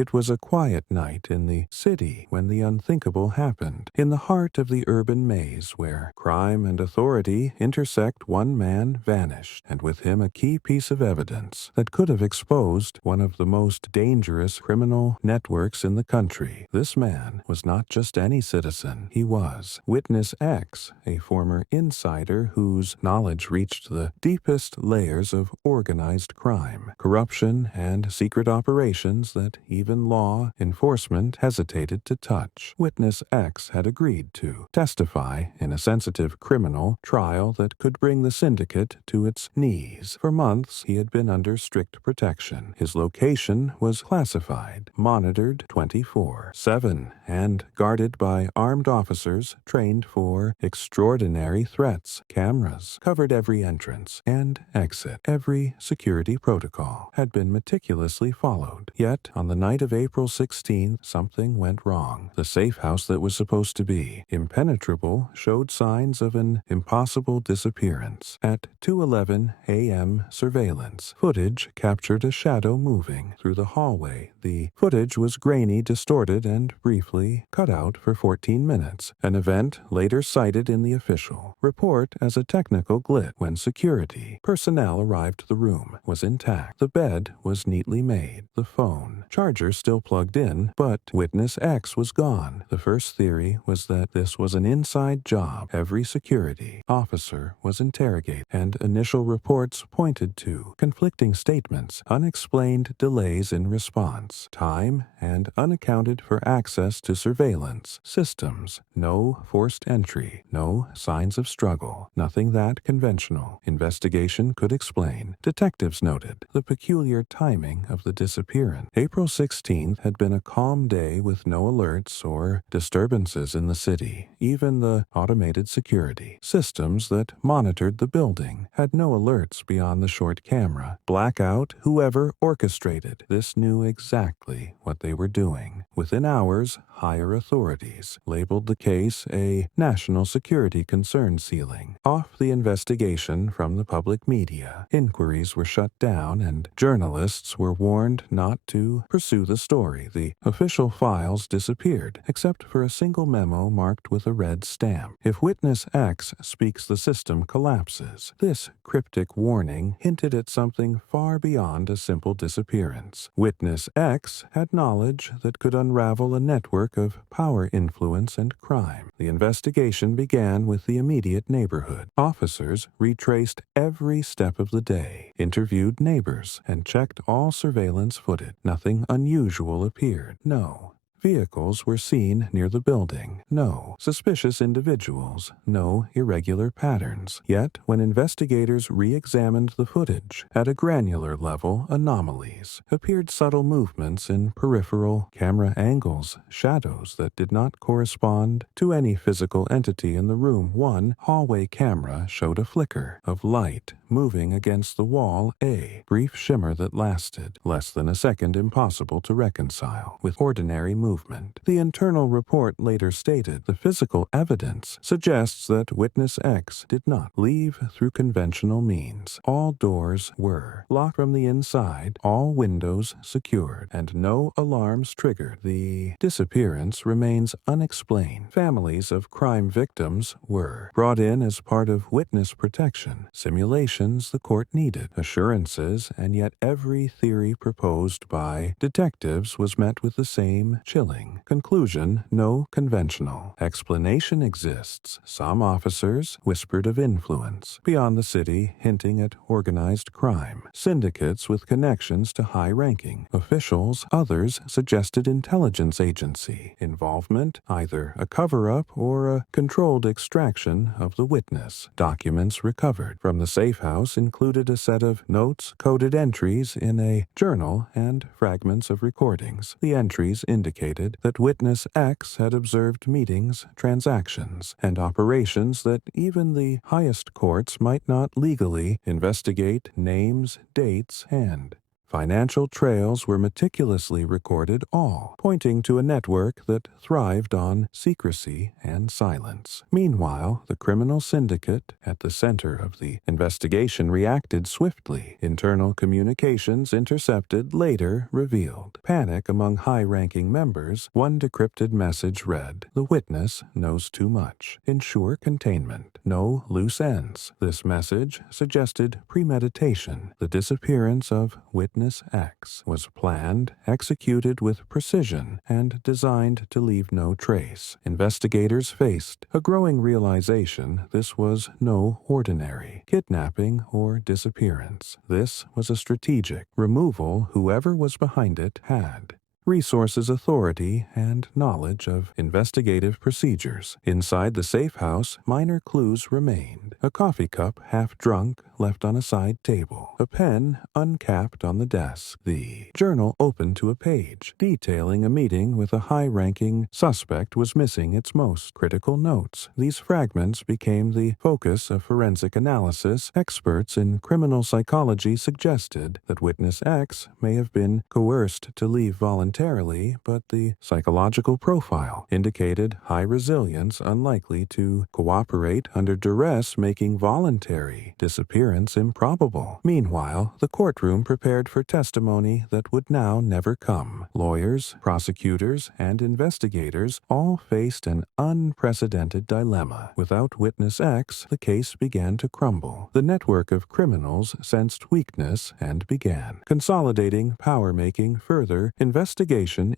It was a quiet night in the city when the unthinkable happened. In the heart of the urban maze where crime and authority intersect, one man vanished, and with him a key piece of evidence that could have exposed one of the most dangerous criminal networks in the country. This man was not just any citizen. He was Witness X, a former insider whose knowledge reached the deepest layers of organized crime, corruption, and secret operations that even law enforcement hesitated to touch. Witness X had agreed to testify in a sensitive criminal trial that could bring the syndicate to its knees. For months, he had been under strict protection. His location was classified, monitored 24/7, and guarded by armed officers trained for extraordinary threats. Cameras covered every entrance and exit. Every security protocol had been meticulously followed. Yet, on the night of April 16th, something went wrong. The safe house that was supposed to be impenetrable showed signs of an impossible disappearance. At 2:11 a.m., surveillance footage captured a shadow moving through the hallway. The footage was grainy, distorted, and briefly cut out for 14 minutes, an event later cited in the official report as a technical glitch. When security personnel arrived, the room was intact. The bed was neatly made, the phone charger still plugged in, but Witness X was gone. The first theory was that this was an inside job. Every security officer was interrogated, and initial reports pointed to conflicting statements, unexplained delays in response time, and unaccounted for access to surveillance systems. No forced entry, no signs of struggle, nothing that conventional investigation could explain. Detectives noted the peculiar timing of the disappearance. April 16th had been a calm day with no alerts or disturbances in the city. Even the automated security systems that monitored the building had no alerts beyond the short camera. Blackout, whoever orchestrated this knew exactly what they were doing. Within hours, higher authorities labeled the case a national security concern, sealing off the investigation from the public media. Inquiries were shut down, and journalists were warned not to pursue the story. The official files disappeared, except for a single memo marked with a red stamp. If Witness X speaks, the system collapses. This cryptic warning hinted at something far beyond a simple disappearance. Witness X had knowledge that could unravel a network of power, influence, and crime. The investigation began with the immediate neighborhood. Officers retraced every step of the day, interviewed neighbors, and checked all surveillance footage. Nothing unusual appeared. No vehicles were seen near the building. No suspicious individuals. No irregular patterns. Yet, when investigators re-examined the footage at a granular level, anomalies appeared. Subtle movements in peripheral camera angles, shadows that did not correspond to any physical entity in the room. One hallway camera showed a flicker of light moving against the wall, a brief shimmer that lasted less than a second, impossible to reconcile with ordinary movement. The internal report later stated the physical evidence suggests that Witness X did not leave through conventional means. All doors were locked from the inside, all windows secured, and no alarms triggered. The disappearance remains unexplained. Families of crime victims were brought in as part of witness protection. Simulations the court needed, assurances, and yet every theory proposed by detectives was met with the same chilling conclusion. No conventional explanation exists. Some officers whispered of influence beyond the city, hinting at organized crime, syndicates with connections to high-ranking officials. Others suggested intelligence agency involvement, either a cover-up or a controlled extraction of the witness. Documents recovered from the safe house included a set of notes, coded entries in a journal, and fragments of recordings. The entries indicated that Witness X had observed meetings, transactions, and operations that even the highest courts might not legally investigate. Names, dates, and Financial trails were meticulously recorded, all pointing to a network that thrived on secrecy and silence. Meanwhile, the criminal syndicate at the center of the investigation reacted swiftly. Internal communications intercepted later revealed panic among high-ranking members. One decrypted message read, "The witness knows too much. Ensure containment. No loose ends." This message suggested premeditation. The disappearance of Witness X was planned, executed with precision, and designed to leave no trace. Investigators faced a growing realization this was no ordinary kidnapping or disappearance. This was a strategic removal whoever was behind it had resources, authority, and knowledge of investigative procedures. Inside the safe house, minor clues remained. A coffee cup, half drunk, left on a side table. A pen, uncapped on the desk. The journal open to a page, detailing a meeting with a high-ranking suspect was missing its most critical notes. These fragments became the focus of forensic analysis. Experts in criminal psychology suggested that Witness X may have been coerced to leave voluntarily, but the psychological profile indicated high resilience, unlikely to cooperate under duress, making voluntary disappearance improbable. Meanwhile, the courtroom prepared for testimony that would now never come. Lawyers, prosecutors, and investigators all faced an unprecedented dilemma. Without Witness X, the case began to crumble. The network of criminals sensed weakness and began consolidating power, making further investigation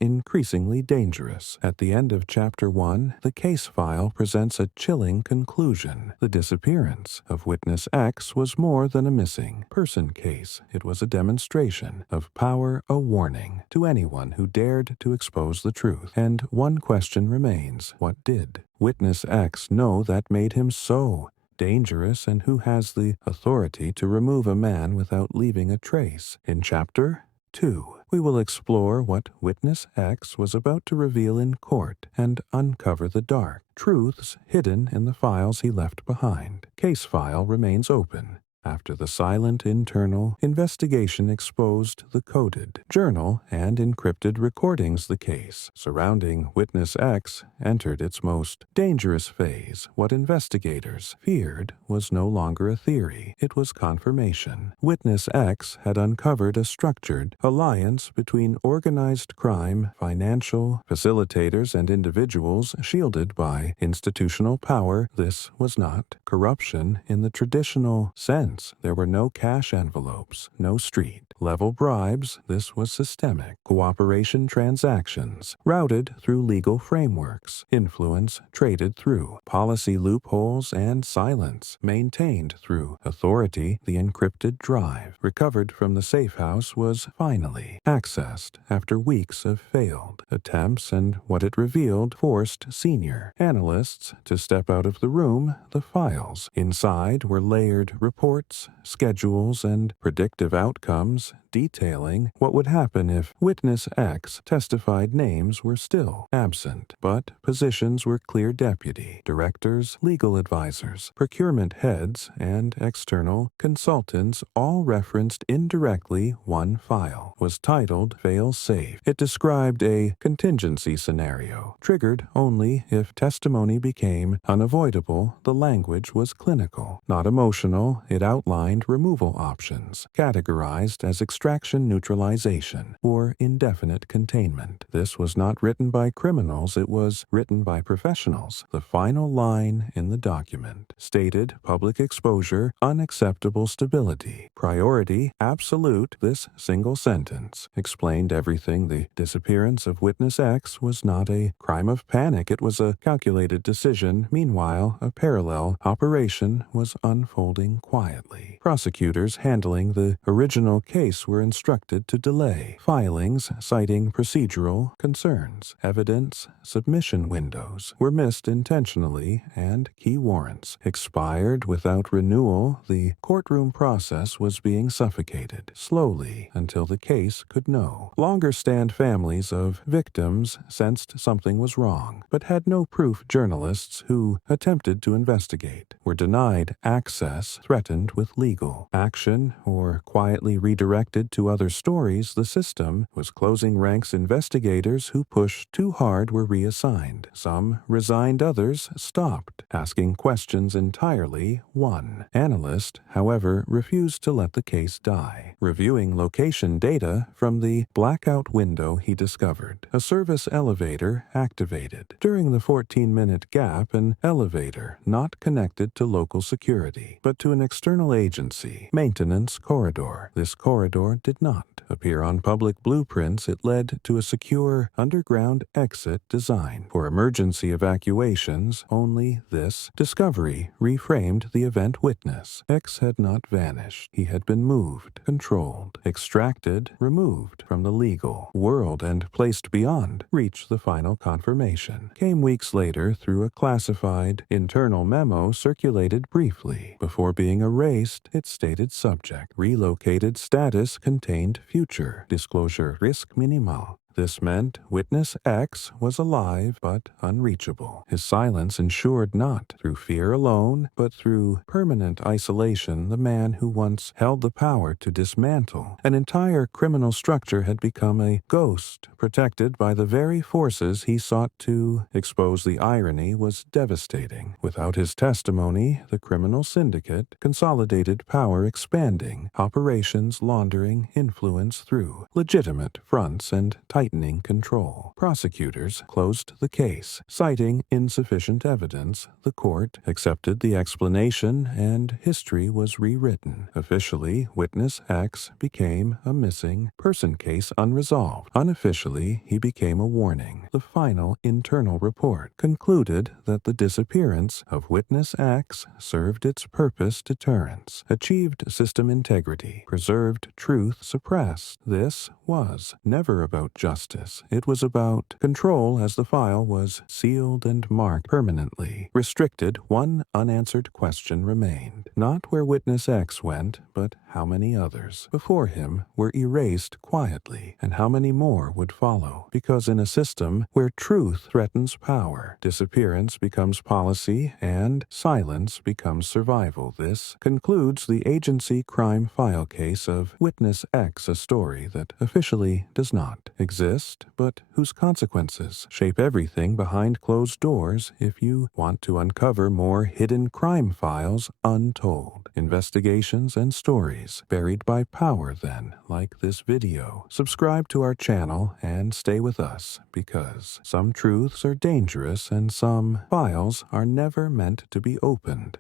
increasingly dangerous. At the end of Chapter 1, the case file presents a chilling conclusion. The disappearance of Witness X was more than a missing person case. It was a demonstration of power, a warning to anyone who dared to expose the truth. And one question remains: what did Witness X know that made him so dangerous, and who has the authority to remove a man without leaving a trace? In Chapter 2, we will explore what Witness X was about to reveal in court and uncover the dark truths hidden in the files he left behind. Case file remains open after the silent internal investigation exposed the coded journal and encrypted recordings. The case surrounding Witness X entered its most dangerous phase. What investigators feared was no longer a theory, it was confirmation. Witness X had uncovered a structured alliance between organized crime, financial facilitators, and individuals shielded by institutional power. This was not corruption in the traditional sense. There were no cash envelopes, no street-level bribes. This was systemic cooperation transactions, routed through legal frameworks, influence traded through policy loopholes, and silence maintained through authority. The encrypted drive recovered from the safe house was finally accessed after weeks of failed attempts, and what it revealed forced senior analysts to step out of the room. The files inside were layered reports, schedules, and predictive outcomes detailing what would happen if Witness X testified. Names were still absent, but positions were clear: deputy directors, legal advisors, procurement heads, and external consultants, all referenced indirectly. One file was titled Fail Safe. It described a contingency scenario, triggered only if testimony became unavoidable. The language was clinical, not emotional. It outlined removal options, categorized as extraction, neutralization, or indefinite containment. This was not written by criminals, it was written by professionals. The final line in the document stated: public exposure, unacceptable stability, priority, absolute. This single sentence explained everything. The disappearance of Witness X was not a crime of panic, it was a calculated decision. Meanwhile, a parallel operation was unfolding quietly. Prosecutors handling the original case were instructed to delay filings, citing procedural concerns. Evidence submission windows were missed intentionally, and key warrants expired without renewal. The courtroom process was being suffocated slowly until the case could know. Longer-stand families of victims sensed something was wrong, but had no proof. Journalists who attempted to investigate were denied access, threatened involvement with legal action or quietly redirected to other stories, the system was closing ranks. Investigators who pushed too hard were reassigned. Some resigned, others stopped asking questions entirely. One analyst, however, refused to let the case die. Reviewing location data from the blackout window, he discovered a service elevator activated. During the 14-minute gap, an elevator not connected to local security, but to an external agency maintenance corridor. This corridor did not appear on public blueprints. It led to a secure underground exit design for emergency evacuations. Only this discovery reframed the event. Witness X had not vanished. He had been moved, controlled, extracted, removed from the legal world and placed beyond reach. The final confirmation came weeks later through a classified internal memo circulated briefly before being erased. It stated subject relocated, status contained, future disclosure risk minimal. This meant Witness X was alive but unreachable. His silence ensured not through fear alone, but through permanent isolation. The man who once held the power to dismantle an entire criminal structure had become a ghost, protected by the very forces he sought to expose. The irony was devastating. Without his testimony, the criminal syndicate consolidated power, expanding operations, laundering influence through legitimate fronts, and tightening control. Prosecutors closed the case, citing insufficient evidence. The court accepted the explanation, and history was rewritten. Officially, Witness X became a missing person case unresolved. Unofficially, he became a warning. The final internal report concluded that the disappearance of Witness X served its purpose: deterrence, achieved system integrity, preserved truth, suppressed. This was never about justice. It was about control. As the file was sealed and marked permanently restricted, one unanswered question remained. Not where Witness X went, but how many others before him were erased quietly, and how many more would follow. Because in a system where truth threatens power, disappearance becomes policy and silence becomes survival. This concludes the agency crime file case of Witness X, a story that officially does not exist, but whose consequences shape everything behind closed doors. If you want to uncover more hidden crime files untold, investigations, and stories buried by power, then like this video, subscribe to our channel, and stay with us, because some truths are dangerous and some files are never meant to be opened.